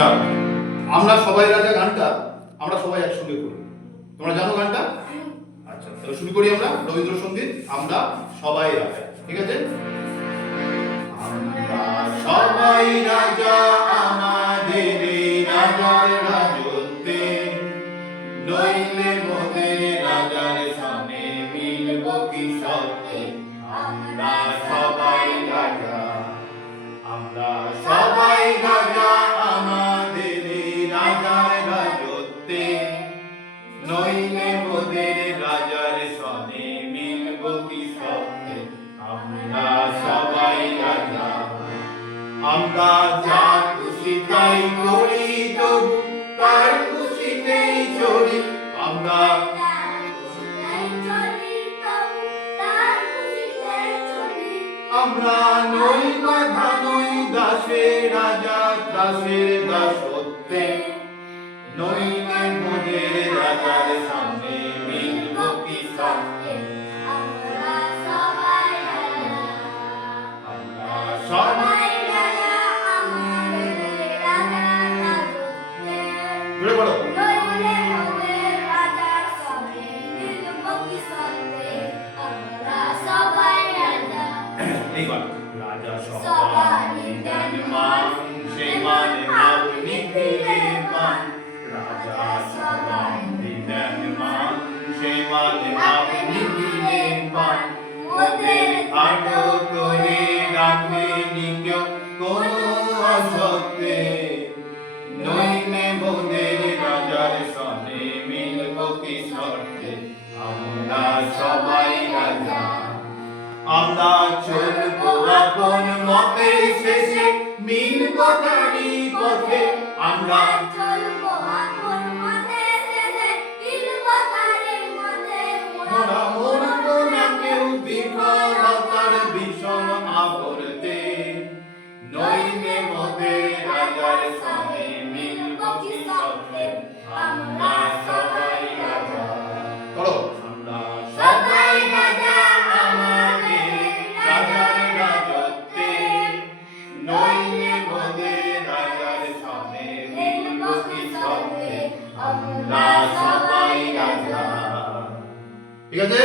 আচ্ছা, আমরা সবাই রাজা গানটা আমরা সবাই একসঙ্গে করি। তোমরা জানো গানটা? আচ্ছা, তাহলে শুরু করি আমরা রবীন্দ্রসঙ্গীত আমরা সবাই রাজা। ঠিক আছে? আমরা সবাই রাজা আমাদের এই রাজার রাজত্বে, নইলে মোদের রাজার সনে মিলব কি সত্যে। আমরা সবাই রাজা, আমরা সবাই রাজা আমাদের এই রাজার রাজত্বে, নইলে মোদের রাজার সনে মিলব কি সত্যে। আমরা সবাই রাজা, আমরা যা খুশি তাই করি, তবু তার খুশিতেই চলি। আমরা আমরা নই বাধা নই দাসে, রাজা দাসের দাসত্বে, নইলে মোদের রাজার সামনে মিলব কি সত্যে। আমরা সবাই রাজা, আমরা সবাই রাজা আমাদের রাজার রাজত্বে, জোরে বলো, নইলে মোদের রাজার সামনে মিলব কি সত্যে। আমরা সবাই রাজা। এইবার রাজা সবাই দেন মান, সেই মানে আপনি ফিরে পান। রাজা সবাই দেন মান, সেই মানে আপনি ফিরে পান। ওদের আটো করে রাখেনি কেউ কোনো অসত্যে, নইলে মোদের রাজার সনে মিলব কি শর্তে। আমরা সবাই রাজা, আমরা চলবো আপন মতে, শেষে মিলব তারি পথে। আমরা চলবো আপন মতে, শেষে মিলব তারি পথে। মোরা মরব না কেউ বিফলতার বিষম আবর্তে, নইলে মোদের রাজার সনে মিলব কি সত্যে। আমরা সবাই রাজা, করো, আমরা সবাই রাজা আমাদের রাজার রাজত্বে, নইলে মোদের রাজার সনে মিলব কি সত্যে। আমরা সবাই রাজা। ঠিক আছে?